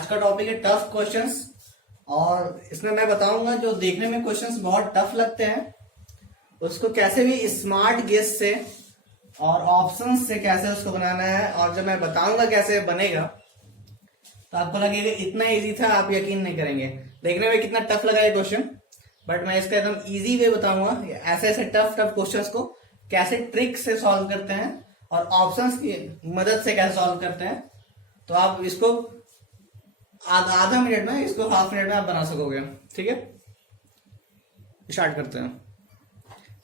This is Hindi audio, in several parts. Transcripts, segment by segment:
आज का टॉपिक है टफ क्वेश्चंस। और इसमें मैं बताऊंगा जो देखने में क्वेश्चंस बहुत टफ लगते हैं उसको कैसे भी स्मार्ट गेस से और ऑप्शंस से कैसे उसको बनाना है। और जब मैं बताऊंगा कैसे बनेगा तो आपको लगेगा इतना इजी था, आप यकीन नहीं करेंगे। देखने में कितना टफ लगा ये क्वेश्चन, बट मैं इसका एकदम इजी वे बताऊंगा। ऐसे ऐसे टफ टफ क्वेश्चंस को कैसे ट्रिक से सॉल्व करते हैं और ऑप्शंस की मदद से कैसे सॉल्व करते हैं। तो आप इसको आधा मिनट में, इसको हाफ मिनट में आप बना सकोगे। ठीक है, स्टार्ट करते हैं।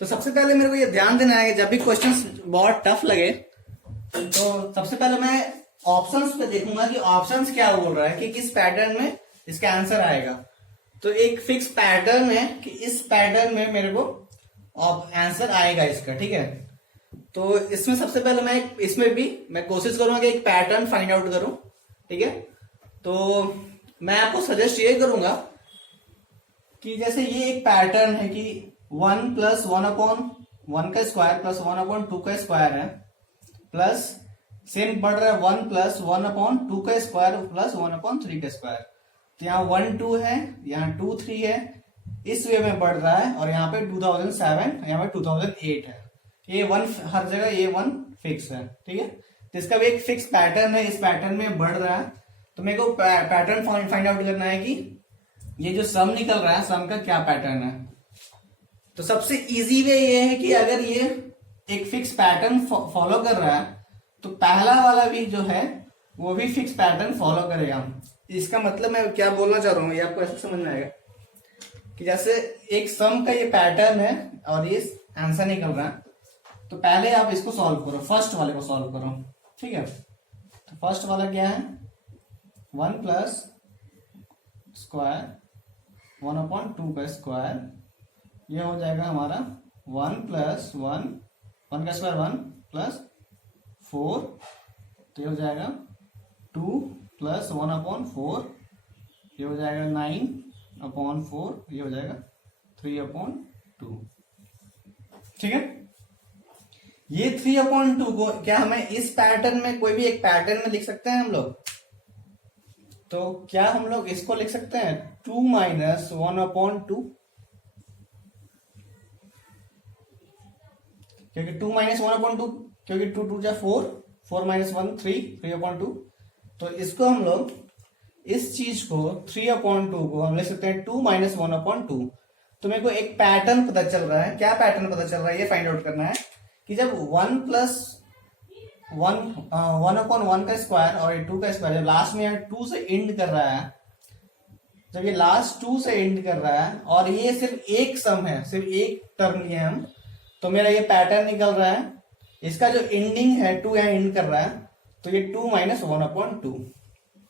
तो सबसे पहले मेरे को ये ध्यान देना है कि जब भी क्वेश्चंस बहुत टफ लगे तो सबसे पहले मैं ऑप्शंस पे देखूंगा कि ऑप्शंस क्या बोल रहा है कि किस पैटर्न में इसका आंसर आएगा। तो एक फिक्स पैटर्न है कि इस पैटर्न में मेरे को आंसर आएगा इसका। ठीक है, तो इसमें सबसे पहले मैं कोशिश करूंगा कि एक पैटर्न फाइंड आउट करूं। ठीक है, तो मैं आपको सजेस्ट ये करूंगा कि जैसे ये एक पैटर्न है कि 1 प्लस 1/1 का स्क्वायर प्लस 1/2 का स्क्वायर है, प्लस सेम बढ़ रहा है 1 प्लस 1/2 का स्क्वायर प्लस 1/3 का स्क्वायर। तो यहाँ 1 2 है, यहाँ 2 3 है, इस वे में बढ़ रहा है। और यहाँ पे 2007, यहाँ पे 2008 है। ये 1 हर जगह, ये 1 फिक्स है। ठीक है, तो इसका भी एक फिक्स पैटर्न है, इस पैटर्न में बढ़ रहा है। तो मेरे को पैटर्न फाइंड आउट करना है कि ये जो सम निकल रहा है, सम का क्या पैटर्न है। तो सबसे इजी वे ये है कि अगर ये एक फिक्स पैटर्न फॉलो कर रहा है तो पहला वाला भी जो है वो भी फिक्स पैटर्न फॉलो करेगा। इसका मतलब मैं क्या बोलना चाह रहा हूँ ये आपको ऐसे समझ में आएगा कि जैसे एक सम का ये पैटर्न है और ये आंसर निकल रहा है। तो पहले आप इसको सॉल्व करो, फर्स्ट वाले को सॉल्व करो। ठीक है, तो फर्स्ट वाला क्या है, 1 प्लस स्क्वायर 1/2 का स्क्वायर, ये हो जाएगा हमारा 1 प्लस 1 का स्क्वायर 1 प्लस 4, तो ये हो जाएगा 2 प्लस 1/4, ये हो जाएगा 9/4, ये हो जाएगा 3/2। ठीक है, ये 3/2 को क्या हमें इस पैटर्न में कोई भी एक पैटर्न में लिख सकते हैं हम लोग। तो क्या हम लोग इसको लिख सकते हैं 2 माइनस 1/2, क्योंकि 2 माइनस 1/2, क्योंकि 2 2 जा 4 माइनस 1 3/2। तो इसको हम लोग इस चीज को 3/2 को हम लिख सकते हैं 2 माइनस 1/2। तो मेरे को एक पैटर्न पता चल रहा है। क्या पैटर्न पता चल रहा है ये फाइंड आउट करना है कि जब 1 प्लस 1/1 का स्क्वायर और 2 का स्क्वायर जब लास्ट में यहाँ 2 से एंड कर रहा है, जब ये लास्ट 2 से एंड कर रहा है और ये सिर्फ एक सम है, सिर्फ एक टर्म लिए हम, तो मेरा ये पैटर्न निकल रहा है। इसका जो एंडिंग है 2 यहाँ एंड कर रहा है, तो ये 2 माइनस 1/2।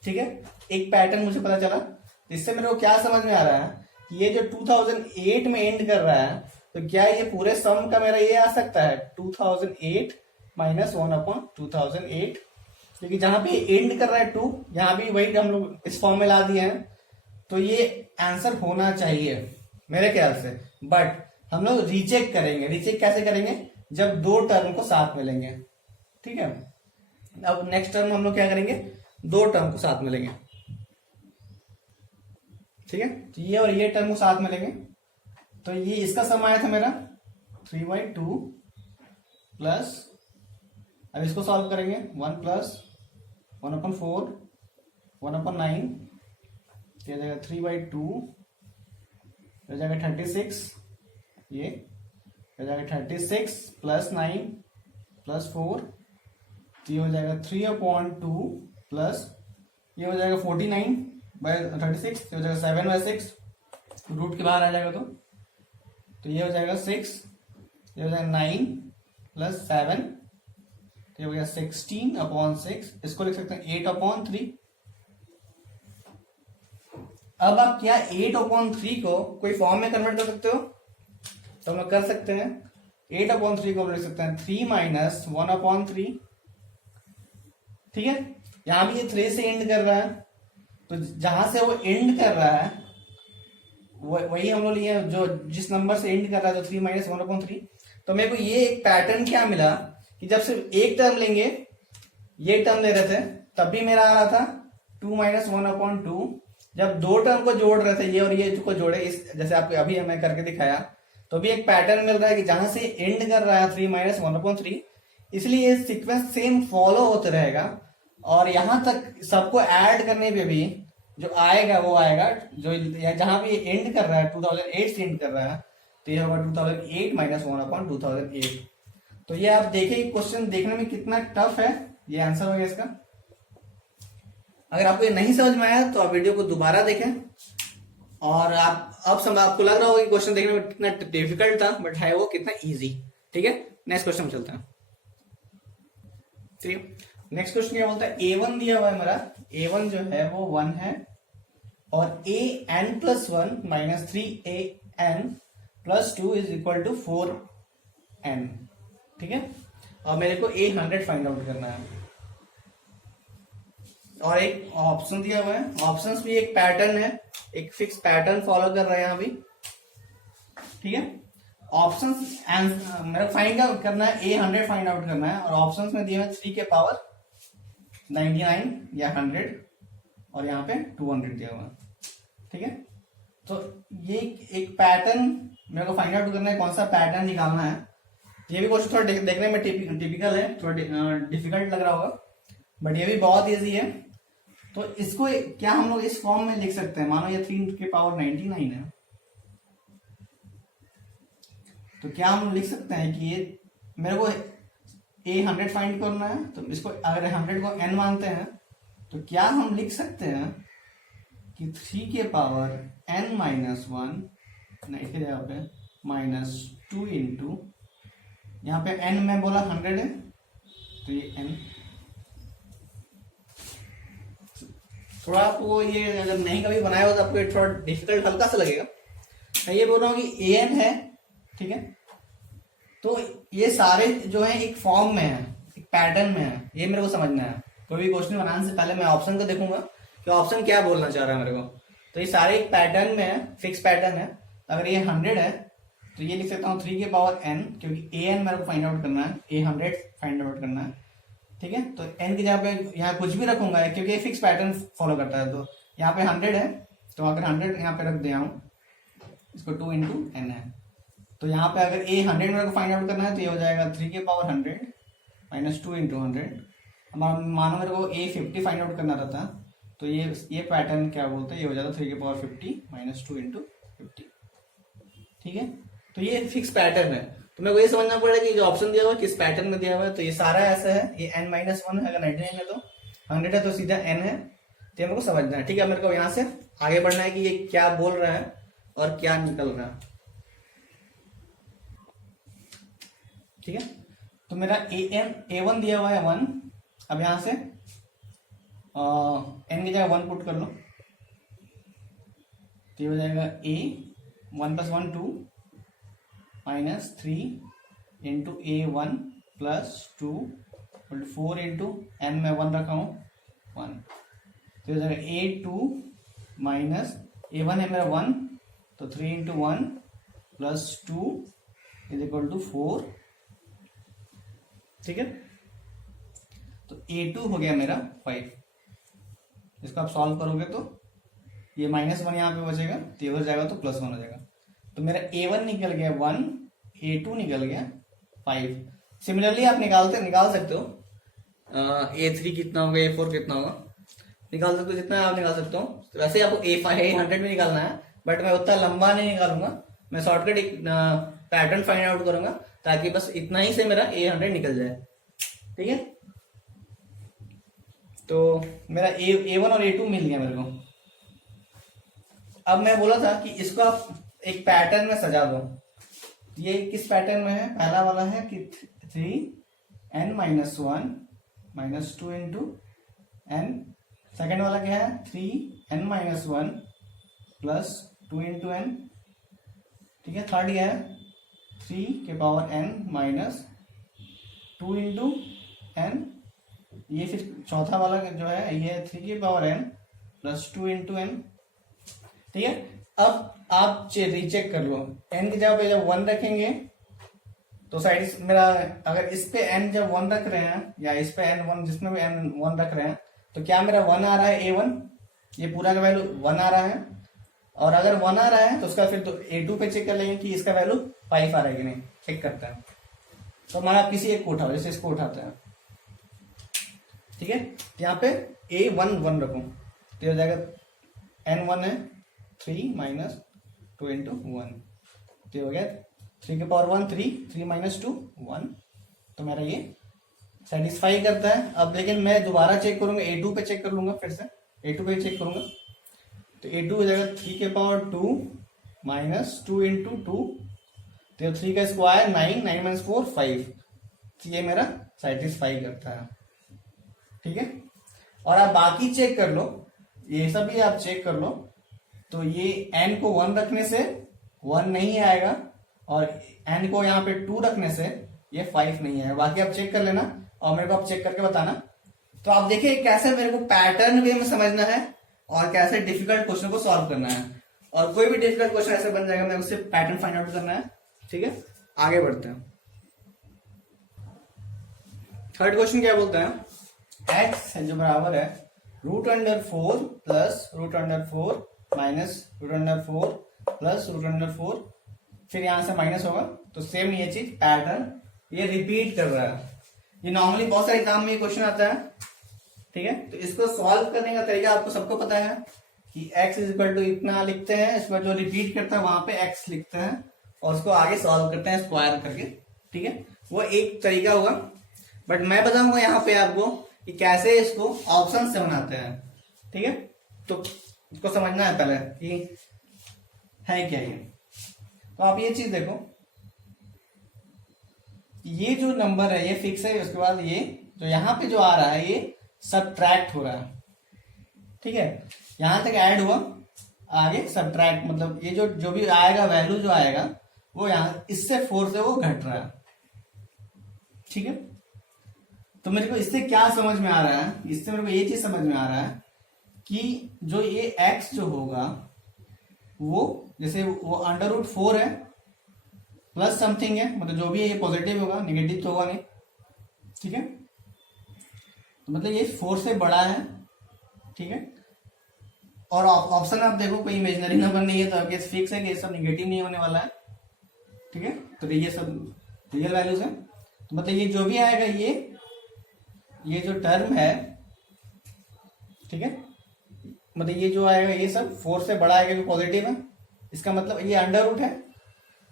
ठीक है, एक पैटर्न मुझे पता चला। इससे मेरे को क्या समझ में आ रहा है कि ये जो 2008 में एंड कर रहा है, तो क्या ये पूरे सम का मेरा ये आ सकता है 2008 माइनस 1/2008, क्योंकि जहां पे एंड कर रहा है 2, यहां भी वही हम लोग इस फॉर्म में ला दिए हैं। तो ये आंसर होना चाहिए मेरे ख्याल से। बट हम लोग रीचेक करेंगे। रीचेक कैसे करेंगे, जब दो टर्म को साथ में लेंगे। ठीक है, अब नेक्स्ट टर्म हम लोग क्या करेंगे, दो टर्म को साथ में लेंगे। ठीक है, तो ये और ये टर्म को साथ में लेंगे। तो ये इसका सम आया था मेरा 3/2 प्लस, अब इसको सॉल्व करेंगे 1 प्लस 1/4 1/9, ये जाएगा 3/2, हो जाएगा 36, ये हो जाएगा 36 प्लस 9 प्लस 4, तो ये हो जाएगा 3/2 प्लस ये हो जाएगा 49/36, ये हो जाएगा 7/6, रूट के बाहर आ जाएगा तो ये हो जाएगा 6, ये हो जाएगा 9 प्लस 7, तो ये हो गया 16/6। इसको लिख सकते हैं 8/3। अब आप क्या 8/3 को कोई फॉर्म में कन्वर्ट कर सकते हो, तो हम लोग कर सकते हैं। 8/3 को हम लिख सकते हैं 3 माइनस 1/3। ठीक है, यहां भी ये 3 से एंड कर रहा है, तो जहां से वो एंड कर रहा है वही हम लोग लिए, जो जिस नंबर से एंड कर रहा है, तो 3 माइनस 1/3। तो मेरे को ये एक पैटर्न क्या मिला कि जब सिर्फ एक टर्म लेंगे, ये टर्म ले रहे थे, तब भी मेरा आ रहा था 2 माइनस 1/2। जब दो टर्म को जोड़ रहे थे, ये और ये को जोड़े, इस जैसे आपको अभी हमें करके दिखाया, तो भी एक पैटर्न मिल रहा है कि जहां से एंड कर रहा है 3 माइनस 1/3, इसलिए ये सीक्वेंस सेम फॉलो होते रहेगा। और यहां तक सबको ऐड करने पे भी जो आएगा वो आएगा, जो जहां भी एंड कर रहा है 2008 से एंड कर रहा है, तो ये होगा 2008 माइनस 1/2008। तो ये आप देखिए क्वेश्चन देखने में कितना टफ है, ये आंसर होगा इसका। अगर आपको ये नहीं समझ में आया तो आप वीडियो को दोबारा देखें, और आप अब आपको लग रहा होगा कि क्वेश्चन देखने में कितना डिफिकल्ट था, बट है वो कितना इजी। ठीक है, नेक्स्ट क्वेश्चन में चलते हैं। ठीक, नेक्स्ट क्वेश्चन क्या बोलता है, A1 दिया हुआ है हमारा, A1 जो है वो 1 है, और an+1 minus 3an+2 is equal to 4n। ठीक है, और मेरे को A100 फाइंड आउट करना है, और एक ऑप्शन दिया हुआ है। ऑप्शंस भी एक पैटर्न है, एक फिक्स पैटर्न फॉलो कर रहे हैं यहाँ भी। ठीक है, ऑप्शंस मेरा फाइंड आउट करना है, A100 फाइंड आउट करना है, और ऑप्शंस में दिए हुए 3 के पावर 99 या 100, और यहाँ पे 200 दिया हुआ है। ठीक है, तो ये एक पैटर्न मेरे को फाइंड आउट करना है, कौन सा पैटर्न निकालना है। ये भी क्वेश्चन थोड़ा देखने में टिपिकल है, थोड़ा डिफिकल्ट लग रहा होगा, बट ये भी बहुत इजी है। तो इसको क्या हम लोग इस फॉर्म में लिख सकते हैं, मानो ये 3 के पावर 99 है, तो क्या हम लिख सकते हैं कि ये मेरे को A100 फाइंड करना है, तो इसको अगर 100 को n मानते हैं, तो क्या हम लिख सकते हैं कि 3 के पावर n माइनस 1, नहीं फिर यहाँ पे -2 इंटू, यहाँ पे n में बोला 100 है, तो ये n थोड़ा आपको ये अगर नहीं कभी बनाया हो तो आपको थोड़ा डिफिकल्ट हल्का सा लगेगा। मैं ये बोल रहा हूँ कि an है, ठीक है, तो ये सारे जो है एक फॉर्म में है, एक पैटर्न में है, ये मेरे को समझना है। कोई भी क्वेश्चन बनाने से पहले मैं ऑप्शन को देखूंगा कि ऑप्शन क्या बोलना चाह रहा है मेरे को। तो ये सारे एक पैटर्न में है, फिक्स पैटर्न है। अगर ये 100 है तो ये लिख सकता हूँ 3 के पावर n, क्योंकि an मेरे को फाइंड आउट करना है, A100 फाइंड आउट करना है। ठीक है, तो n की जगह पे यहाँ कुछ भी रखूंगा क्योंकि ये फिक्स पैटर्न फॉलो करता है। तो यहाँ पे 100 है, तो अगर 100 यहाँ पे रख दिया हूँ, इसको 2 इंटू n है, तो यहाँ पे अगर A100 मेरे को फाइंड आउट करना है तो ये हो जाएगा 3 के पावर 100 माइनस 2 इंटू 100। अब मानो मेरे को A50 फाइंड आउट करना रहता, तो ये पैटर्न क्या बोलते हैं, ये हो जाता 3 के पावर 50 माइनस 2 इंटू 50। ठीक है, तो ये फिक्स पैटर्न है। तो मेरे को ये समझना पड़ेगा कि जो ऑप्शन दिया हुआ है किस पैटर्न में दिया हुआ है। तो ये सारा ऐसा है, ये n-1 है, अगर 99 है तो 100 है तो सीधा n है, तो मेरे को समझना है। ठीक है, मेरे को यहाँ से आगे बढ़ना है कि ये क्या बोल रहा है और क्या निकल रहा है। ठीक है, तो मेरा A1 दिया हुआ है 1। अब यहां से n की जगह 1 पुट कर लो, तो ये हो जाएगा A1 + 1 2 minus 3 into A1 + 2 4 into n में 1 रखा हूं 1, तो हो जाएगा A2 माइनस A1 है मेरा 1, तो 3 इंटू 1 + 2 इज इक्वल टू 4। ठीक है, तो A2 हो गया मेरा 5। इसको आप सॉल्व करोगे तो ये -1 यहाँ पे बचेगा, तो ये हो जाएगा तो +1 हो जाएगा। तो मेरा A1 निकल गया 1, A2 निकल गया 5। सिमिलरली आप निकाल सकते हो A3 कितना होगा, A4 कितना होगा, निकाल सकते हो जितना आप निकाल सकते हो। तो वैसे आपको A100 में निकालना है, बट मैं उतना लंबा नहीं निकालूंगा, मैं शॉर्टकट एक पैटर्न फाइंड आउट करूंगा ताकि बस इतना ही से मेरा A100 निकल जाए। ठीक है, तो मेरा A1 और A2 मिल गया मेरे को। अब मैं बोला था कि इसको आप एक पैटर्न में सजा दो। ये किस पैटर्न में है, पहला वाला है कि 3n - 1 minus 2 into n। Second वाला क्या है 3n - 1 प्लस 2 इंटू n। ठीक है, थर्ड क्या है 3 के power n minus 2 into n। ये फिर चौथा वाला जो है ये 3 के power n plus 2 into n। ठीक है, अब आप रीचेक कर लो, n की जगह पे जब 1 रखेंगे तो साइड मेरा, अगर इस पे n जब 1 रख रहे हैं या इस पे n 1, जिसमें भी n 1 रख रहे हैं, तो क्या मेरा 1 आ रहा है A1, ये पूरा का वैल्यू 1 आ रहा है। और अगर 1 आ रहा है तो उसका फिर तो A2 पे चेक कर लेंगे कि इसका वैल्यू 5 आ रहा है कि नहीं, चेक करता है। तो हमारा आप किसी एक को उठाओ, जैसे इसको उठाते हैं, ठीक है। यहाँ पे A1 1 रखो तो हो जाएगा N1 है 3 माइनस 2 इंटू 1, तो हो गया 3 के पावर 1 3, 3 माइनस 2 1। तो मेरा ये सेटिस्फाई करता है। अब लेकिन मैं दोबारा चेक करूंगा, A2 पे चेक कर लूंगा, फिर से A2 पे चेक करूंगा तो A2 हो जाएगा 3 के पावर 2 माइनस 2 इंटू 2, तो 3 का स्क्वायर 9, 9 माइनस 4 5, तो ये मेरा सेटिस्फाई करता है, ठीक है। और आप बाकी चेक कर लो, ये सब भी आप चेक कर लो, तो ये n को 1 रखने से 1 नहीं आएगा और n को यहाँ पे 2 रखने से ये 5 नहीं आएगा। बाकी आप चेक कर लेना और मेरे को आप चेक करके बताना। तो आप देखिए कैसे मेरे को पैटर्न वे में समझना है और कैसे डिफिकल्ट क्वेश्चन को सॉल्व करना है। और कोई भी डिफिकल्ट क्वेश्चन ऐसे बन जाएगा, मेरे को सिर्फ पैटर्न फाइंड आउट करना है, ठीक है। आगे बढ़ते हैं। थर्ड क्वेश्चन क्या बोलते हैं, x जो बराबर है √4 प्लस √4 माइनस √4 प्लस √4, फिर यहां से माइनस होगा। तो सेम ये चीज पैटर्न ये रिपीट कर रहा है। ये नॉर्मली बहुत सारे एग्जाम में ये क्वेश्चन आता है, ठीक है। तो इसको सॉल्व करने का तरीका आपको सबको पता है कि x इज इक्वल टू इतना लिखते हैं, इसमें जो रिपीट करता है वहां पे x लिखते हैं और उसको आगे सॉल्व करते हैं स्क्वायर करके, ठीक है। वो एक तरीका होगा, बट मैं बताऊंगा यहाँ पे आपको कि कैसे इसको ऑप्शन से बनाते हैं, ठीक है। तो इसको समझना है पहले कि है क्या ये। तो आप ये चीज देखो, ये जो नंबर है ये फिक्स है, उसके बाद ये जो यहाँ पे जो आ रहा है ये सबट्रैक्ट हो रहा है, ठीक है। यहां तक ऐड हुआ, आगे सबट्रैक्ट, मतलब ये जो भी आएगा वैल्यू जो आएगा वो यहाँ इससे 4 से वो घट रहा है, ठीक है। तो मेरे को इससे क्या समझ में आ रहा है, इससे मेरे को ये चीज समझ में आ रहा है कि जो ये x जो होगा वो जैसे वो √4 है प्लस समथिंग है, मतलब जो भी है ये पॉजिटिव होगा, निगेटिव तो होगा नहीं, ठीक है। तो मतलब ये 4 से बड़ा है, ठीक है। और ऑप्शन आप देखो कोई इमेजिनरी नंबर नहीं है, तो अब ये फिक्स है कि ये सब निगेटिव नहीं होने वाला है, ठीक है। तो ये सब रियल वैल्यूज है, तो मतलब ये जो भी आएगा ये जो टर्म है, ठीक है, मतलब ये जो आएगा ये सब 4 से बड़ा आएगा, जो पॉजिटिव है। इसका मतलब ये अंडर रूट है,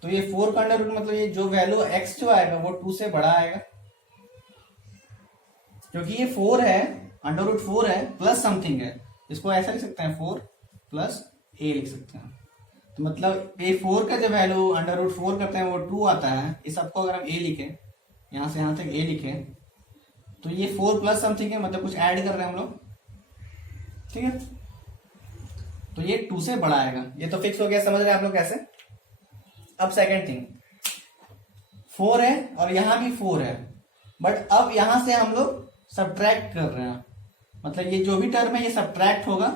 तो ये 4 का अंडर रूट मतलब ये जो वैल्यू x जो आएगा वो 2 से बड़ा आएगा, क्योंकि ये 4 है, √4 है प्लस समथिंग है। इसको ऐसा लिख सकते हैं 4 प्लस a लिख सकते हैं। तो मतलब ये 4 का जो वैल्यू √4 करते हैं वो 2 आता है। इस सबको अगर हम a लिखे, यहां से यहां तक a लिखे, तो ये 4 प्लस समथिंग है, मतलब कुछ ऐड कर रहे हैं हम लोग, ठीक है। तो ये 2 से बड़ा आएगा, ये तो फिक्स हो गया, समझ रहे हैं आप लोग कैसे। अब सेकंड थिंग, 4 है और यहां भी 4 है, बट अब यहां से हम लोग सब्ट्रैक्ट कर रहे हैं, मतलब ये जो भी टर्म है ये सब्ट्रैक्ट होगा।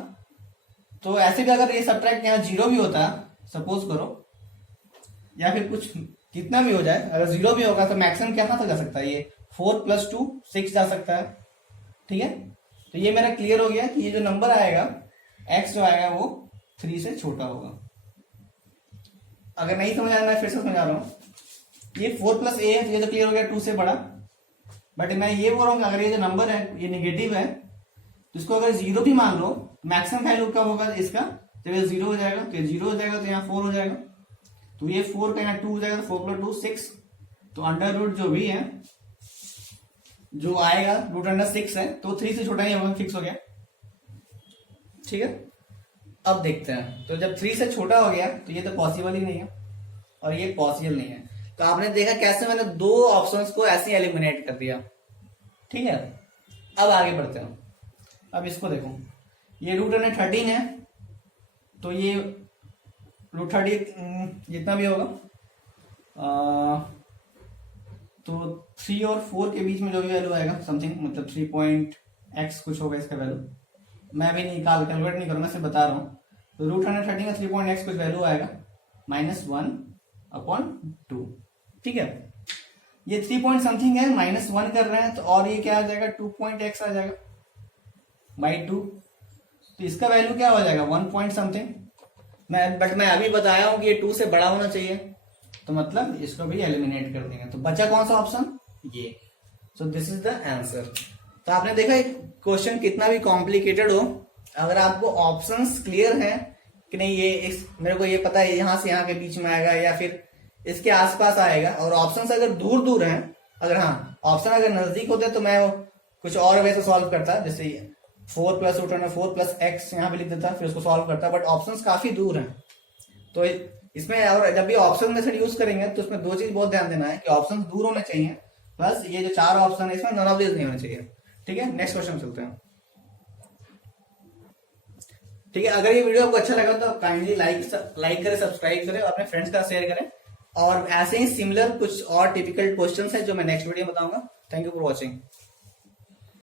तो ऐसे भी अगर ये सब्ट्रैक्ट यहाँ 0 भी होता है, सपोज करो, या फिर कुछ कितना भी हो जाए, अगर 0 भी होगा तो मैक्सिमम क्या तक जा सकता है, ये 4 + 2 6 जा सकता है, ठीक है। तो ये मेरा क्लियर हो गया कि ये जो नंबर आएगा x जो आएगा वो 3 से छोटा होगा। अगर नहीं समझ आया, मैं फिर से समझा रहा हूँ, ये 4 + a है, तो ये तो क्लियर हो गया 2 से बड़ा। बट मैं ये बोल रहा हूँ अगर ये जो नंबर है ये निगेटिव है, तो इसको अगर 0 भी मान लो, मैक्सिमम वैल्यू कब होगा इसका, जब ये 0 हो जाएगा, तो ये 0 हो जाएगा, तो यहाँ 4 हो जाएगा, तो ये 4 का यहाँ 2 हो जाएगा, तो 4 + 2 6। तो अंडर रूट जो भी है जो आएगा √6 है, तो 3 से छोटा ही होगा, फिक्स हो गया, ठीक है। अब देखते हैं, तो जब 3 से छोटा हो गया तो ये तो पॉसिबल ही नहीं है और ये पॉसिबल नहीं है। तो आपने देखा कैसे मैंने 2 ऑप्शंस को ऐसे एलिमिनेट कर दिया, ठीक है। अब आगे बढ़ते हैं। अब इसको देखो, ये √13 है, तो ये √13 जितना भी होगा, तो 3 और 4 के बीच में जो भी वैल्यू आएगा समथिंग, मतलब 3.x कुछ होगा इसका वैल्यू, मैं भी कैलकुलेट नहीं करूंगा, सिर्फ बता रहा हूँ। तो √13 का 3.x कुछ वैल्यू आएगा -1/2, ठीक है। ये 3 पॉइंट समथिंग है, -1 कर रहे हैं, तो और ये क्या आ जाएगा 2.x आ जाएगा, बाई 2, तो इसका वैल्यू क्या हो जाएगा 1 पॉइंट समथिंग। मैं अभी बताया हूं कि ये 2 से बड़ा होना चाहिए, तो मतलब इसको भी एलिमिनेट कर देंगे। तो बचा कौन सा ऑप्शन, ये। So this is the answer. तो आपने देखा क्वेश्चन कितना भी कॉम्प्लिकेटेड हो, अगर आपको ऑप्शंस क्लियर हैं कि नहीं ये मेरे को ये पता है यहां से यहां के बीच में आएगा या फिर इसके आसपास आएगा, और ऑप्शंस अगर दूर दूर हैं, अगर हाँ ऑप्शन अगर नजदीक होते तो मैं कुछ और वे से सॉल्व करता, जैसे 4 + रूट 4 + x यहाँ पे लिख देता, फिर उसको सॉल्व करता, बट ऑप्शंस काफी दूर हैं। तो इसमें और जब भी ऑप्शन मेथड यूज करेंगे तो इसमें 2 चीज बहुत ध्यान देना है कि ऑप्शन दूर होने चाहिए, प्लस ये जो 4 ऑप्शन है इसमें नन ऑफ दिस नहीं होने चाहिए। ठीक है, नेक्स्ट क्वेश्चन चलते हैं। ठीक है, अगर ये वीडियो आपको अच्छा लगा तो काइंडली लाइक करें, सब्सक्राइब करें, अपने फ्रेंड्स का शेयर करें, और ऐसे ही सिमिलर कुछ और टिपिकल क्वेश्चंस हैं जो मैं नेक्स्ट वीडियो में बताऊंगा। Thank you for watching.